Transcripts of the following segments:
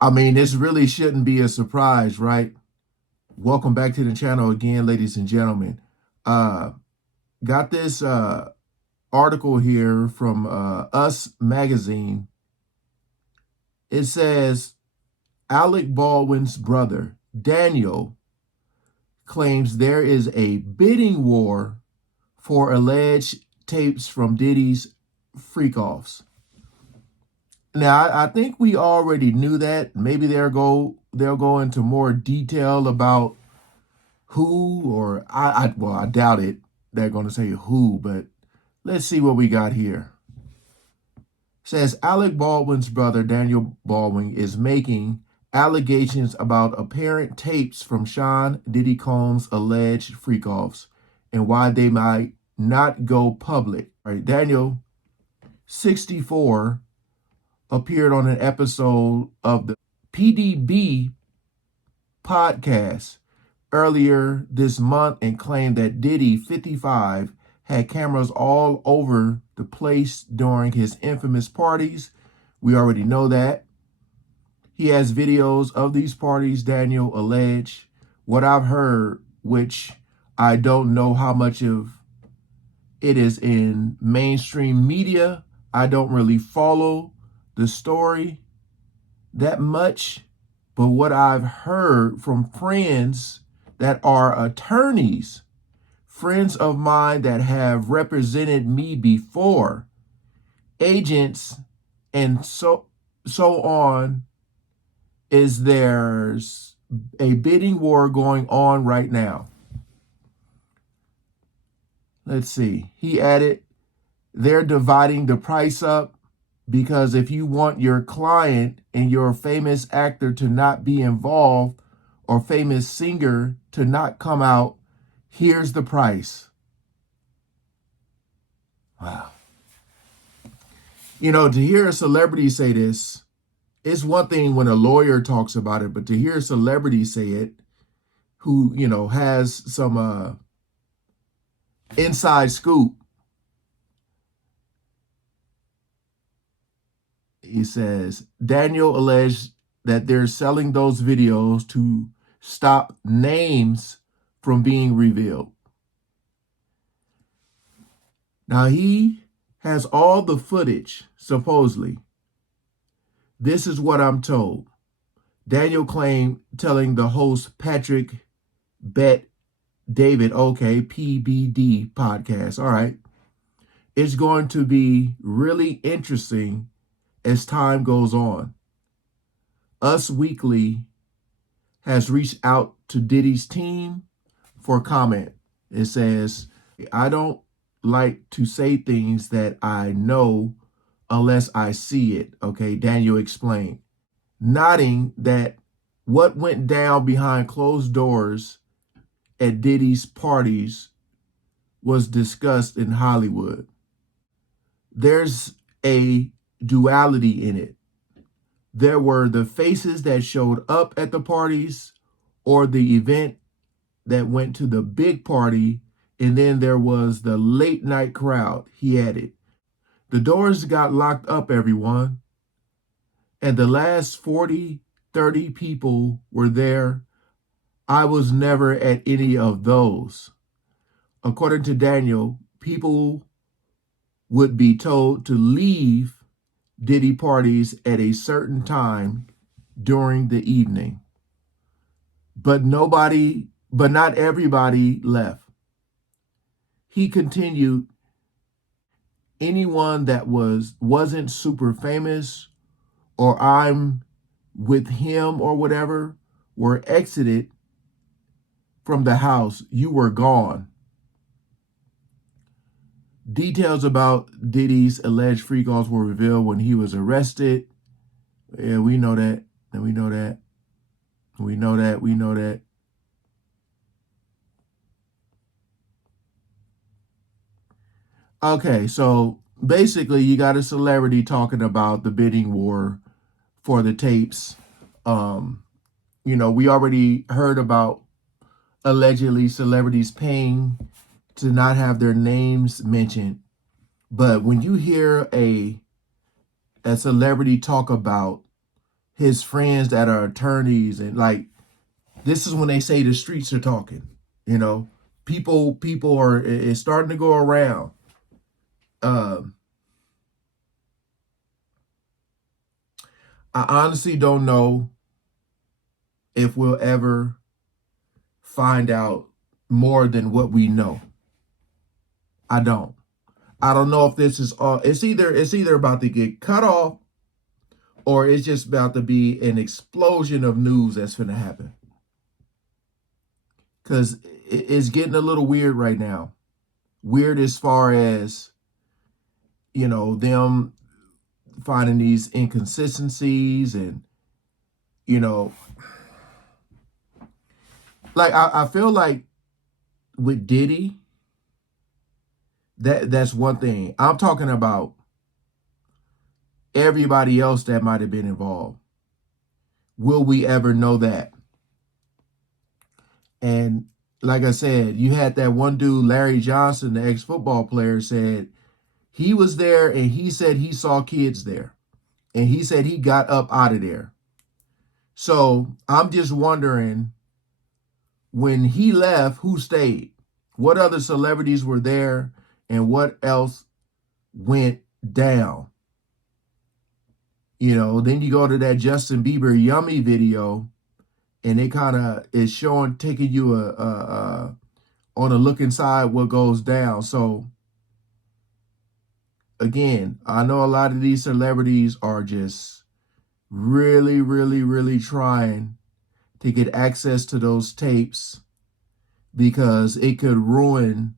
I mean, this really shouldn't be a surprise, right? Welcome back to the channel again, ladies and gentlemen. Uh, got this article here from Us Magazine. It says Alec Baldwin's brother, Daniel, claims there is a bidding war for alleged tapes from Diddy's freak-offs. Now, I think we already knew that. Maybe they'll go into more detail about who, or well, I doubt it. They're going to say who, but let's see what we got here. It says Alec Baldwin's brother, Daniel Baldwin, is making allegations about apparent tapes from Sean Diddy Combs' alleged freak-offs and why they might not go public. All right, Daniel, 64, appeared on an episode of the PDB podcast earlier this month and claimed that Diddy, 55, had cameras all over the place during his infamous parties. We already know that. He has videos of these parties, Daniel alleged. What I've heard, which I don't know how much of it is in mainstream media, I don't really follow the story that much, but what I've heard from friends that are attorneys, friends of mine that have represented me before, agents, and so on, is there's a bidding war going on right now. Let's see. He added, they're dividing the price up because if you want your client and your famous actor to not be involved or famous singer to not come out, here's the price. Wow. You know, to hear a celebrity say this, it's one thing when a lawyer talks about it, but to hear a celebrity say it who, has some inside scoop. He says, Daniel alleged that they're selling those videos to stop names from being revealed. Now, he has all the footage, supposedly. This is what I'm told. Daniel claimed telling the host Patrick Bet David, okay, PBD podcast. All right. It's going to be really interesting as time goes on. Us Weekly has reached out to Diddy's team for comment. It says, I don't like to say things that I know unless I see it, okay, Daniel explained, nodding that what went down behind closed doors at Diddy's parties was discussed in Hollywood. There's a duality in it. There were the faces that showed up at the parties or the event that went to the big party, and then there was the late night crowd, he added. The doors got locked up, everyone, and the last 40, 30 people were there. I was never at any of those. According to Daniel, people would be told to leave Diddy parties at a certain time during the evening. But not everybody left. He continued, anyone that wasn't super famous or I'm with him or whatever were exited from the house. You were gone. Details about Diddy's alleged freak-offs were revealed when he was arrested. Yeah, we know that. And we know that. We know that. We know that. Okay, so basically you got a celebrity talking about the bidding war for the tapes. We already heard about allegedly celebrities paying to not have their names mentioned. But when you hear a celebrity talk about his friends that are attorneys, and like this is when they say the streets are talking. You know, people are it's starting to go around. I honestly don't know if we'll ever find out more than what we know. I don't. I don't know if this is all. It's either about to get cut off, or it's just about to be an explosion of news that's going to happen. Because it's getting a little weird right now. Weird as far as, them finding these inconsistencies, and, you know, like I feel like with Diddy, that's one thing. I'm talking about everybody else that might have been involved. Will we ever know that? And like I said, you had that one dude, Larry Johnson, the ex-football player, said he was there and he said he saw kids there. And he said he got up out of there. So I'm just wondering, when he left, who stayed? What other celebrities were there? And what else went down? Then you go to that Justin Bieber Yummy video, and it kind of is showing, taking you on a look inside what goes down. So again, I know a lot of these celebrities are just really, really, really trying to get access to those tapes because it could ruin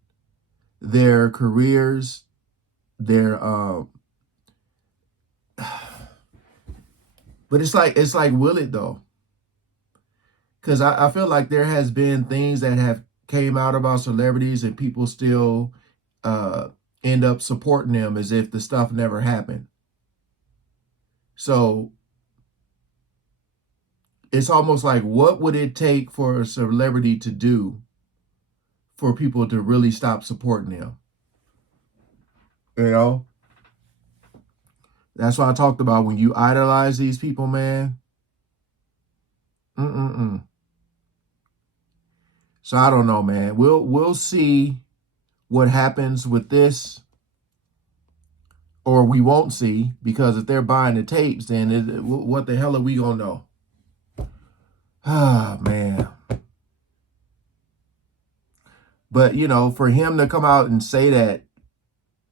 their careers, their but it's like, will it though? Because I feel like there has been things that have came out about celebrities and people still end up supporting them as if the stuff never happened. So it's almost like, what would it take for a celebrity to do for people to really stop supporting them? That's why I talked about, when you idolize these people, man. So I don't know, man. We'll see what happens with this, or we won't see, because if they're buying the tapes, then what the hell are we gonna know? Ah, man. But for him to come out and say that,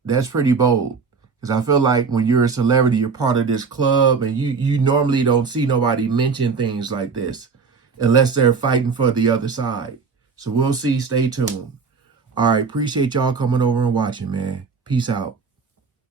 that's pretty bold. Because I feel like when you're a celebrity, you're part of this club, and you normally don't see nobody mention things like this unless they're fighting for the other side. So we'll see. Stay tuned. All right. Appreciate y'all coming over and watching, man. Peace out.